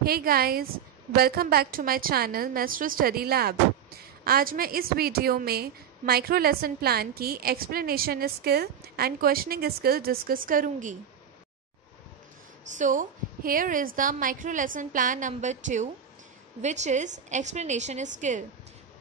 Hey guys, welcome back to my channel maestro study lab. आज मैं इस video में माइक्रो लेसन प्लान की explanation skill and questioning skill discuss करूंगी। So here is the micro lesson plan number 2 which is explanation skill.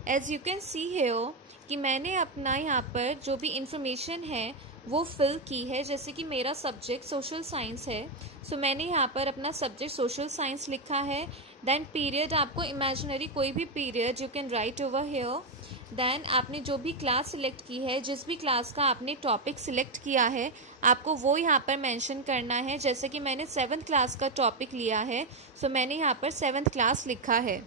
As you can see here कि मैंने अपना यहाँ पर जो भी इंफॉर्मेशन है वो फिल की है। जैसे कि मेरा सब्जेक्ट सोशल साइंस है, सो मैंने यहाँ पर अपना सब्जेक्ट सोशल साइंस लिखा है। देन पीरियड, आपको इमेजिनरी कोई भी period you can write over here. Then आपने जो भी क्लास सिलेक्ट की है, जिस भी क्लास का आपने टॉपिक सिलेक्ट किया है, आपको वो यहाँ पर मेंशन करना है। जैसे कि मैंने 7th क्लास का टॉपिक लिया है, सो मैंने यहाँ पर 7th क्लास लिखा है।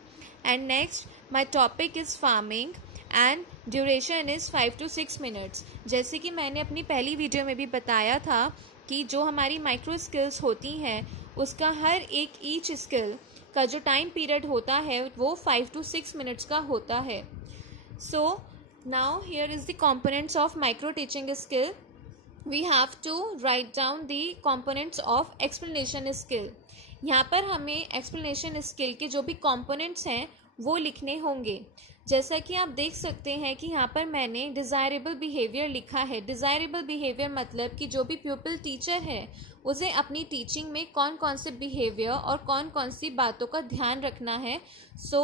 And next, my topic is farming and duration is 5 to 6 minutes. जैसे कि मैंने अपनी पहली वीडियो में भी बताया था कि जो हमारी माइक्रो स्किल्स होती हैं उसका हर एक ईच स्किल का जो टाइम पीरियड होता है वो 5 to 6 मिनट्स का होता है। So now here is the components of micro teaching skill. We have to write down the components of explanation skill. यहाँ पर हमें explanation skill के जो भी components हैं वो लिखने होंगे। जैसा कि आप देख सकते हैं कि यहाँ पर मैंने डिज़ायरेबल बिहेवियर लिखा है। डिज़ायरेबल बिहेवियर मतलब कि जो भी प्यूपिल टीचर है उसे अपनी टीचिंग में कौन कौन से बिहेवियर और कौन कौन सी बातों का ध्यान रखना है। So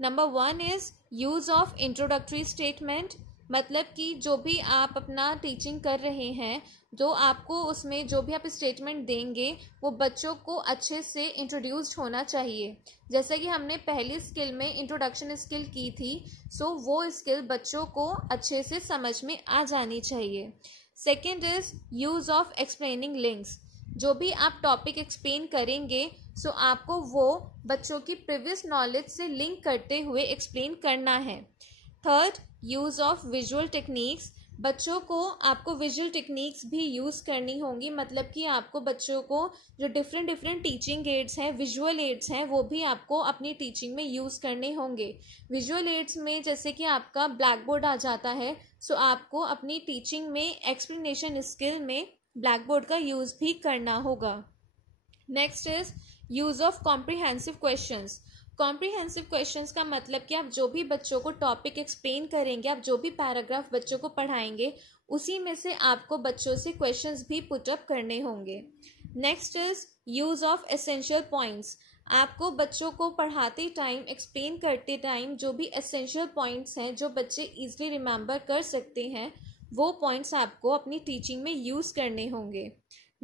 number 1 is use of introductory statement. मतलब कि जो भी आप अपना टीचिंग कर रहे हैं, जो आपको उसमें जो भी आप स्टेटमेंट देंगे वो बच्चों को अच्छे से इंट्रोड्यूस्ड होना चाहिए। जैसे कि हमने पहली स्किल में इंट्रोडक्शन स्किल की थी, सो वो स्किल बच्चों को अच्छे से समझ में आ जानी चाहिए। Second is use of explaining links. जो भी आप टॉपिक एक्सप्लेन करेंगे, सो आपको वो बच्चों की प्रीवियस नॉलेज से लिंक करते हुए एक्सप्लेन करना है। Third, use of visual techniques. बच्चों को आपको विजुअल टेक्निक्स भी यूज़ करनी होंगी। मतलब कि आपको बच्चों को जो डिफरेंट टीचिंग एड्स हैं, विजुअल एड्स हैं, वो भी आपको अपनी टीचिंग में यूज़ करने होंगे। विजुअल एड्स में जैसे कि आपका ब्लैक बोर्ड आ जाता है, सो आपको अपनी टीचिंग में एक्सप्लेनेशन स्किल में ब्लैक बोर्ड का यूज़ भी करना होगा। Next is use of comprehensive questions. Comprehensive questions का मतलब कि आप जो भी बच्चों को टॉपिक एक्सप्लेन करेंगे, आप जो भी पैराग्राफ बच्चों को पढ़ाएंगे, उसी में से आपको बच्चों से क्वेश्चंस भी पुटअप करने होंगे। Next is use of essential points. आपको बच्चों को पढ़ाते टाइम, एक्सप्लेन करते टाइम जो भी एसेंशियल पॉइंट्स हैं जो बच्चे ईजिली रिमेंबर कर सकते हैं, वो पॉइंट्स आपको अपनी टीचिंग में यूज़ करने होंगे।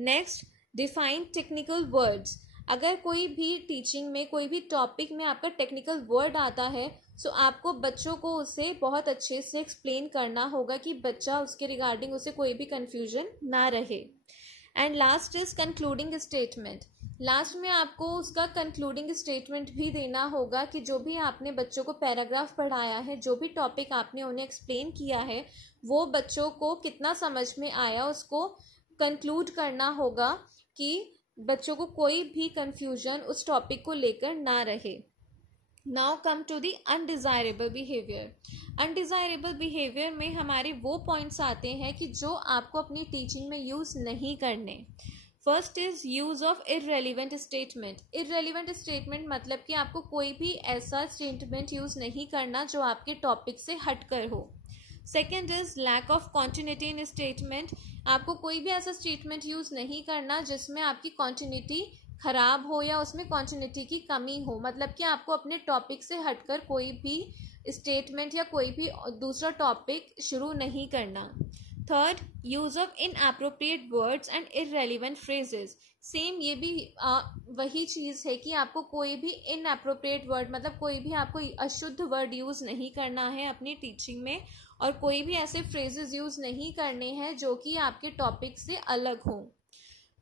Next, define technical words. अगर कोई भी टीचिंग में, कोई भी टॉपिक में आपका टेक्निकल वर्ड आता है, सो आपको बच्चों को उसे बहुत अच्छे से एक्सप्लेन करना होगा कि बच्चा उसके रिगार्डिंग उसे कोई भी कन्फ्यूजन ना रहे। And last is concluding statement. Last में आपको उसका कंक्लूडिंग स्टेटमेंट भी देना होगा कि जो भी आपने बच्चों को पैराग्राफ पढ़ाया है, जो भी टॉपिक आपने उन्हें एक्सप्लेन किया है, वो बच्चों को कितना समझ में आया, उसको कंक्लूड करना होगा कि बच्चों को कोई भी कंफ्यूजन उस टॉपिक को लेकर ना रहे। Now come to the undesirable behaviour. Undesirable behaviour में हमारे वो पॉइंट्स आते हैं कि जो आपको अपनी टीचिंग में यूज़ नहीं करने। First is use of irrelevant statement. Irrelevant statement मतलब कि आपको कोई भी ऐसा स्टेटमेंट यूज़ नहीं करना जो आपके टॉपिक से हटकर हो। Second is lack of continuity in statement. आपको कोई भी ऐसा स्टेटमेंट यूज़ नहीं करना जिसमें आपकी कॉन्टिन्यूटी खराब हो या उसमें कॉन्टिन्यूटी की कमी हो। मतलब कि आपको अपने टॉपिक से हटकर कोई भी स्टेटमेंट या कोई भी दूसरा टॉपिक शुरू नहीं करना। Third, use of inappropriate words and irrelevant phrases. Same ये भी वही चीज़ है कि आपको कोई भी इनएप्रोप्रिएट वर्ड, मतलब कोई भी आपको अशुद्ध वर्ड यूज़ नहीं करना है अपनी टीचिंग में, और कोई भी ऐसे फ्रेजेस यूज़ नहीं करने हैं जो कि आपके टॉपिक से अलग हों।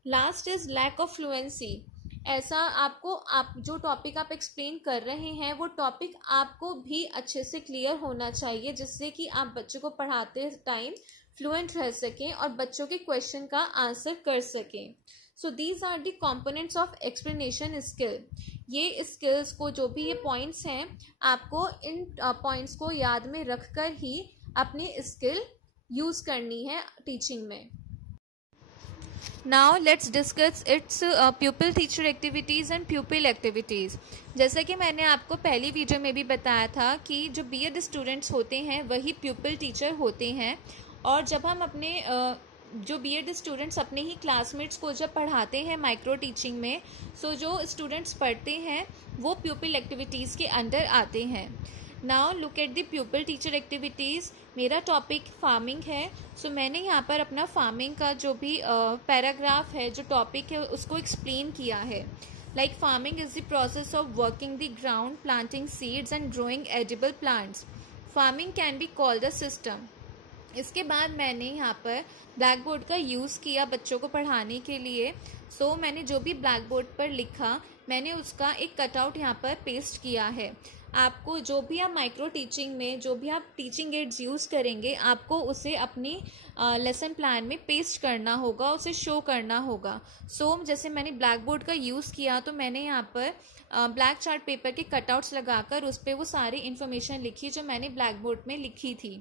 Last is lack of fluency. ऐसा आपको, आप जो टॉपिक आप एक्सप्लेन कर रहे हैं वो टॉपिक आपको भी अच्छे से क्लियर होना चाहिए, जिससे कि आप बच्चों को पढ़ाते टाइम फ्लुएंट रह सकें और बच्चों के क्वेश्चन का आंसर कर सकें। So these are the components of explanation skill. ये स्किल्स को, जो भी ये पॉइंट्स हैं, आपको इन पॉइंट्स को याद में रखकर ही अपनी स्किल यूज़ करनी है टीचिंग में। Now let's discuss it's प्यूपिल teacher activities and प्यूपिल activities. जैसा कि मैंने आपको पहली वीडियो में भी बताया था कि जो बीएड स्टूडेंट्स होते हैं वही प्यूपिल टीचर होते हैं, और जब हम अपने जो बीएड स्टूडेंट्स अपने ही क्लासमेट्स को जब पढ़ाते हैं माइक्रो टीचिंग में, सो जो स्टूडेंट्स पढ़ते हैं वो प्यूपिल एक्टिविटीज़ के अंडर आते हैं। Now look at the प्यूपिल teacher activities. मेरा टॉपिक फार्मिंग है, सो मैंने यहाँ पर अपना फार्मिंग का जो भी पैराग्राफ है, जो टॉपिक है, उसको एक्सप्लेन किया है। Like farming is the process of working the ground, planting seeds and growing edible plants. Farming can be called a system. इसके बाद मैंने यहाँ पर ब्लैक बोर्ड का यूज़ किया बच्चों को पढ़ाने के लिए। सो मैंने जो भी ब्लैक बोर्ड पर लिखा मैंने उसका एक कटआउट यहाँ पर पेस्ट किया है। आपको जो भी आप माइक्रो टीचिंग में जो भी आप टीचिंग एड्स यूज़ करेंगे आपको उसे अपनी लेसन प्लान में पेस्ट करना होगा, उसे शो करना होगा। सो जैसे मैंने ब्लैक बोर्ड का यूज़ किया तो मैंने यहाँ पर ब्लैक चार्ट पेपर के कटआउट्स लगाकर उस पर वो सारी इन्फॉर्मेशन लिखी जो मैंने ब्लैक बोर्ड में लिखी थी।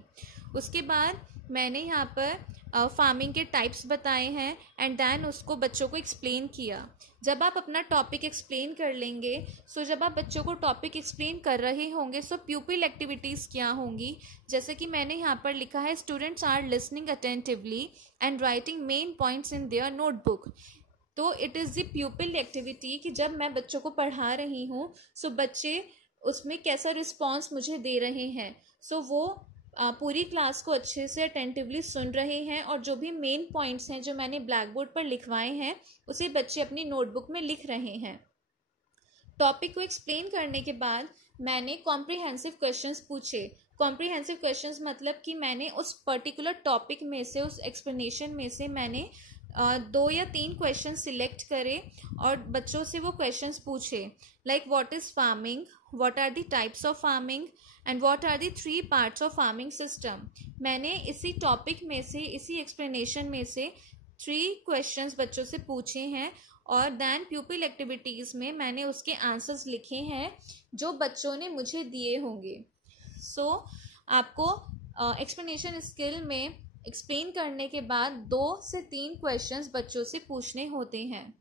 उसके बाद मैंने यहाँ पर फार्मिंग के टाइप्स बताए हैं एंड देन उसको बच्चों को एक्सप्लेन किया। जब आप अपना टॉपिक एक्सप्लेन कर लेंगे, सो जब आप बच्चों को टॉपिक एक्सप्लेन कर रहे होंगे, सो प्यूपिल एक्टिविटीज़ क्या होंगी, जैसे कि मैंने यहाँ पर लिखा है students are listening attentively and writing main points in their notebook. तो it is the pupil activity कि जब मैं बच्चों को पढ़ा रही हूँ सो बच्चे उसमें कैसा रिस्पॉन्स मुझे दे रहे हैं। सो वो पूरी क्लास को अच्छे से अटेंटिवली सुन रहे हैं और जो भी मेन पॉइंट्स हैं जो मैंने ब्लैक बोर्ड पर लिखवाए हैं उसे बच्चे अपनी नोटबुक में लिख रहे हैं। टॉपिक को एक्सप्लेन करने के बाद मैंने कॉम्प्रिहेंसिव क्वेश्चंस पूछे। कॉम्प्रिहेंसिव क्वेश्चंस मतलब कि मैंने उस पर्टिकुलर टॉपिक में से, उस एक्सप्लेनेशन में से मैंने 2 या 3 क्वेश्चन सिलेक्ट करे और बच्चों से वो क्वेश्चंस पूछे। Like what is farming, what are the types of farming and what are the 3 parts of farming system. मैंने इसी टॉपिक में से, इसी एक्सप्लेनेशन में से 3 क्वेश्चंस बच्चों से पूछे हैं और दैन प्यूपिल एक्टिविटीज़ में मैंने उसके आंसर्स लिखे हैं जो बच्चों ने मुझे दिए होंगे। सो आपको एक्सप्लेनेशन स्किल में एक्सप्लेन करने के बाद 2 से 3 क्वेश्चंस बच्चों से पूछने होते हैं।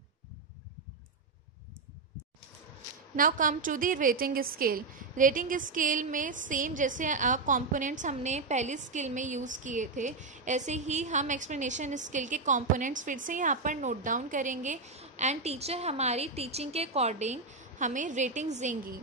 Now come to the rating scale. Rating scale में सेम जैसे कंपोनेंट्स हमने पहली स्किल में यूज़ किए थे, ऐसे ही हम एक्सप्लेनेशन स्किल के कंपोनेंट्स फिर से यहाँ पर नोट डाउन करेंगे एंड टीचर हमारी टीचिंग के अकॉर्डिंग हमें रेटिंग्स देंगी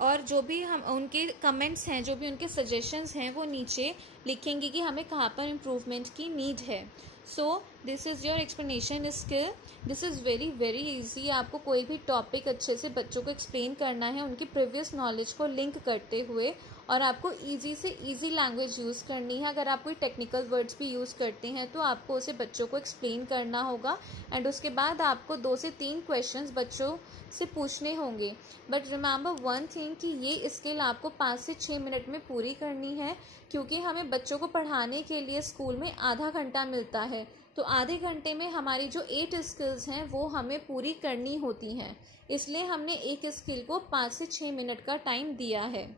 और जो भी हम उनके कमेंट्स हैं, जो भी उनके सजेशंस हैं वो नीचे लिखेंगे कि हमें कहाँ पर इम्प्रूवमेंट की नीड है। So this is your explanation skill. This is very very easy. आपको कोई भी टॉपिक अच्छे से बच्चों को एक्सप्लेन करना है उनकी प्रीवियस नॉलेज को लिंक करते हुए, और आपको ईजी से ईजी लैंग्वेज यूज़ करनी है। अगर आप कोई टेक्निकल वर्ड्स भी यूज़ करते हैं तो आपको उसे बच्चों को एक्सप्लेन करना होगा एंड उसके बाद आपको 2 से 3 क्वेश्चंस बच्चों से पूछने होंगे। बट रिमेंबर वन थिंग कि ये स्किल आपको 5 से 6 मिनट में पूरी करनी है, क्योंकि हमें बच्चों को पढ़ाने के लिए स्कूल में आधा घंटा मिलता है, तो आधे घंटे में हमारी जो 8 स्किल्स हैं वो हमें पूरी करनी होती हैं। इसलिए हमने एक स्किल को 5 से 6 मिनट का टाइम दिया है।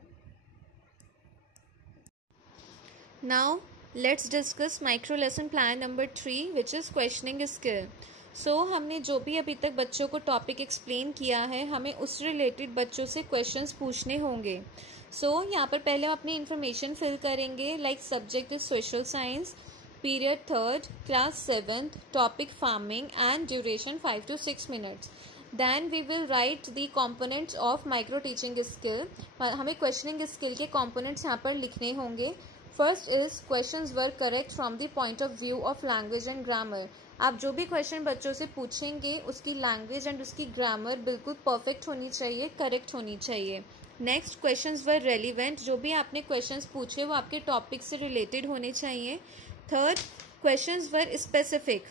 Now let's discuss micro lesson plan number 3 which is questioning skill. So हमने जो भी अभी तक बच्चों को टॉपिक एक्सप्लेन किया है हमें उससे रिलेटेड बच्चों से क्वेश्चंस पूछने होंगे। सो यहाँ पर पहले हम अपनी इन्फॉर्मेशन फिल करेंगे। Like subject is social science, period 3rd, class 7th, topic farming and duration 5 to 6 minutes. Then we will write the components of micro teaching skill. हमें क्वेश्चनिंग स्किल के components यहाँ पर लिखने होंगे। First is questions were correct from the point of view of language and grammar. आप जो भी question बच्चों से पूछेंगे उसकी लैंग्वेज एंड उसकी ग्रामर बिल्कुल परफेक्ट होनी चाहिए, करेक्ट होनी चाहिए। नेक्स्ट, क्वेश्चंस वर रेलिवेंट। जो भी आपने क्वेश्चंस पूछे वो आपके टॉपिक से रिलेटेड होने चाहिए। Third, questions were specific.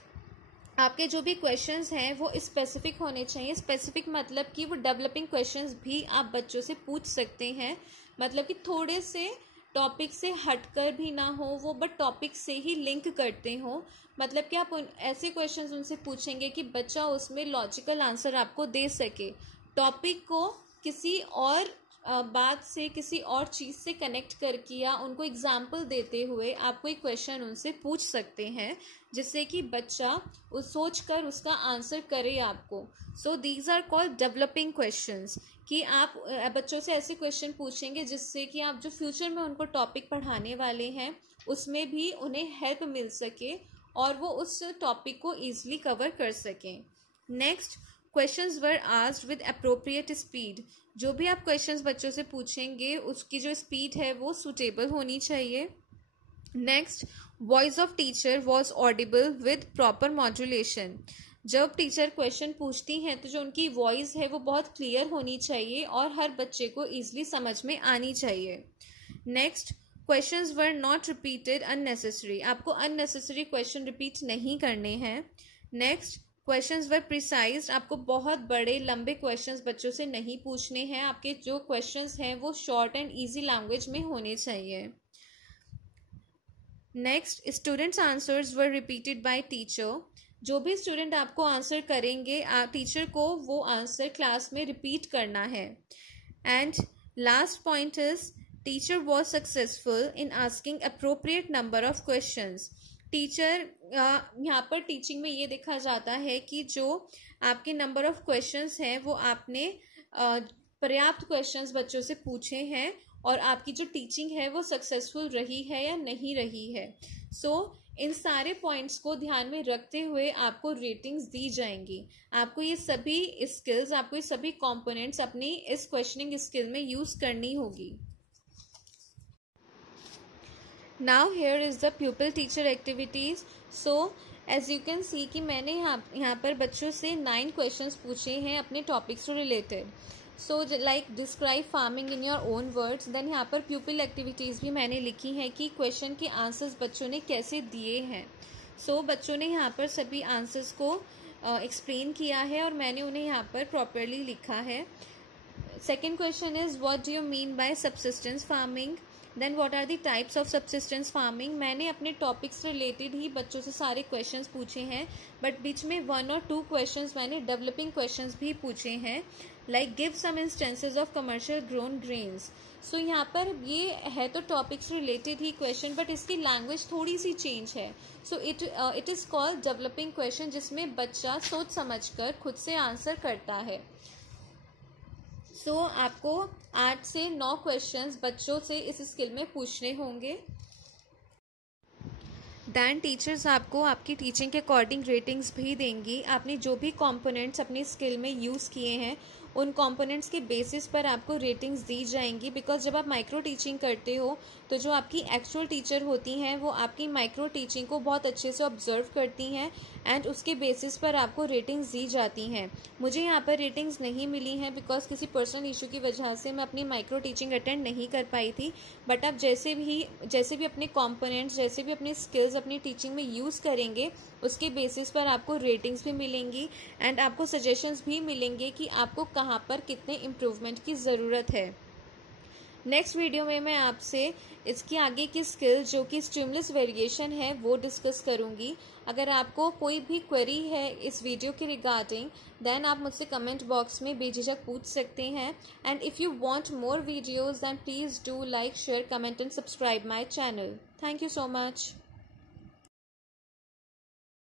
आपके जो भी क्वेश्चंस हैं वो स्पेसिफिक होने चाहिए। स्पेसिफिक मतलब कि वो डेवलपिंग क्वेश्चंस भी आप बच्चों से पूछ सकते हैं, मतलब कि थोड़े से टॉपिक से हटकर भी ना हो वो, बट टॉपिक से ही लिंक करते हो। मतलब कि आप ऐसे क्वेश्चंस उनसे पूछेंगे कि बच्चा उसमें लॉजिकल आंसर आपको दे सके, टॉपिक को किसी और बात से किसी और चीज़ से कनेक्ट करके या उनको एग्जाम्पल देते हुए आप कोई क्वेश्चन उनसे पूछ सकते हैं, जिससे कि बच्चा उस सोच कर उसका आंसर करे आपको. So these are called developing questions, कि आप बच्चों से ऐसे क्वेश्चन पूछेंगे जिससे कि आप जो फ्यूचर में उनको टॉपिक पढ़ाने वाले हैं उसमें भी उन्हें हेल्प मिल सके और वो उस टॉपिक को ईजिली कवर कर सकें. Next, questions were asked with appropriate speed. जो भी आप क्वेश्चंस बच्चों से पूछेंगे उसकी जो स्पीड है वो सूटेबल होनी चाहिए. Next, voice of teacher was Audible with proper modulation. जब टीचर क्वेश्चन पूछती हैं तो जो उनकी वॉइस है वो बहुत क्लियर होनी चाहिए और हर बच्चे को ईजिली समझ में आनी चाहिए. Next, questions were not repeated unnecessary. आपको अननेसेसरी क्वेश्चन रिपीट नहीं करने हैं. Next, questions were precised. आपको बहुत बड़े लंबे क्वेश्चंस बच्चों से नहीं पूछने हैं. आपके जो क्वेश्चंस हैं वो शॉर्ट एंड इजी लैंग्वेज में होने चाहिए. नेक्स्ट, स्टूडेंट्स आंसर्स वर रिपीटेड बाय टीचर. जो भी स्टूडेंट आपको आंसर करेंगे टीचर को वो आंसर क्लास में रिपीट करना है. And last point is teacher was successful in asking appropriate number of questions. Teacher यहाँ पर टीचिंग में ये देखा जाता है कि जो आपके नंबर ऑफ क्वेश्चंस हैं वो आपने पर्याप्त क्वेश्चंस बच्चों से पूछे हैं और आपकी जो टीचिंग है वो सक्सेसफुल रही है या नहीं रही है. सो इन सारे पॉइंट्स को ध्यान में रखते हुए आपको रेटिंग्स दी जाएंगी. आपको ये सभी स्किल्स, आपको ये सभी कंपोनेंट्स अपनी इस क्वेश्चनिंग स्किल में यूज़ करनी होगी. Now here is the pupil teacher activities. So as you can see कि मैंने यहाँ पर बच्चों से 9 questions पूछे हैं अपने topics से related. So like describe farming in your own words. Then यहाँ पर pupil activities भी मैंने लिखी हैं कि question के answers बच्चों ने कैसे दिए हैं. So बच्चों ने यहाँ पर सभी answers को explain किया है और मैंने उन्हें यहाँ पर properly लिखा है. Second question is what do you mean by subsistence farming? Then what are the types of subsistence farming. मैंने अपने टॉपिक्स रिलेटेड ही बच्चों से सारे क्वेश्चंस पूछे हैं, बट बीच में 1 और 2 क्वेश्चंस मैंने डेवलपिंग क्वेश्चंस भी पूछे हैं, like give some instances of commercial grown grains. So यहाँ पर ये है तो टॉपिक्स रिलेटेड ही क्वेश्चन, बट इसकी लैंग्वेज थोड़ी सी चेंज है. So it is called developing question, जिसमें बच्चा सोच समझ कर खुद से आंसर करता है. सो आपको 8 से 9 क्वेश्चंस बच्चों से इस स्किल में पूछने होंगे. दैन टीचर्स आपको आपकी टीचिंग के अकॉर्डिंग रेटिंग्स भी देंगी. आपने जो भी कंपोनेंट्स अपनी स्किल में यूज़ किए हैं उन कंपोनेंट्स के बेसिस पर आपको रेटिंग्स दी जाएंगी. बिकॉज जब आप माइक्रो टीचिंग करते हो तो जो आपकी एक्चुअल टीचर होती हैं वो आपकी माइक्रो टीचिंग को बहुत अच्छे से ऑब्जर्व करती हैं एंड उसके बेसिस पर आपको रेटिंग्स दी जाती हैं. मुझे यहाँ पर रेटिंग्स नहीं मिली हैं बिकॉज किसी पर्सनल इशू की वजह से मैं अपनी माइक्रो टीचिंग अटेंड नहीं कर पाई थी. बट आप जैसे भी अपने कंपोनेंट्स, जैसे भी अपनी स्किल्स अपनी टीचिंग में यूज़ करेंगे उसके बेसिस पर आपको रेटिंग्स भी मिलेंगी एंड आपको सजेशंस भी मिलेंगे कि आपको कहाँ पर कितने इम्प्रूवमेंट की ज़रूरत है. नेक्स्ट वीडियो में मैं आपसे इसकी आगे की स्किल जो कि स्टिमुलस वेरिएशन है वो डिस्कस करूँगी. अगर आपको कोई भी क्वेरी है इस वीडियो के रिगार्डिंग देन आप मुझसे कमेंट बॉक्स में बेझिझक पूछ सकते हैं. And if you want more videos then please do like, share, comment and subscribe my channel. Thank you so much.